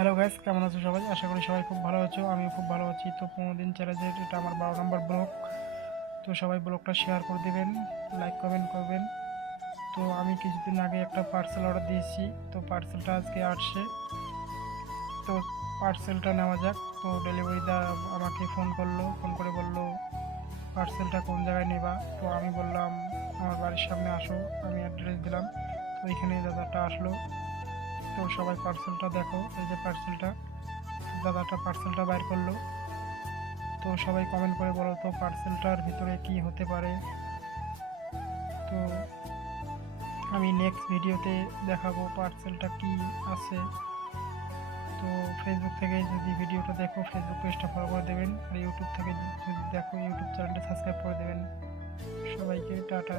Hello guys, কেমন আছো সবাই? আশা করি সবাই খুব ভালো আছো। আমিও খুব ভালো আছি। তো 15 দিন চ্যালেঞ্জের এটা আমার 12 নম্বর ব্লগ। তো সবাই ব্লগটা শেয়ার করে দেবেন, লাইক কমেন্ট করবেন। তো আমি কিছুদিন আগে একটা পার্সেল অর্ডার দিয়েছি। তো পার্সেলটা আজকে আসছে। তো পার্সেলটা নেওয়া যাক। তো ডেলিভারি দা আমাকে ফোন করে বললো পার্সেলটা কোন জায়গায় নেবা। তো আমি বললাম আমার বাড়ির সামনে আসো। আমি অ্যাড্রেস দিলাম। তো এখানে দাদাটা আসলো। তো সবাই পার্সেলটা দেখো, এই যে পার্সেলটা। দাদাটা পার্সেলটা বাইর করলো। তো সবাই কমেন্ট করে বলো তো পার্সেলটার ভিতরে কি হতে পারে। তো আমি নেক্সট ভিডিওতে দেখাবো পার্সেলটা কি আছে। তো ফেসবুক থেকে যদি ভিডিওটা দেখো ফেসবুক পেজটা ফলো করে দেবেন, আর ইউটিউব থেকে যদি দেখো ইউটিউব চ্যানেলটা সাবস্ক্রাইব করে দেবেন। সবাইকে টাটা।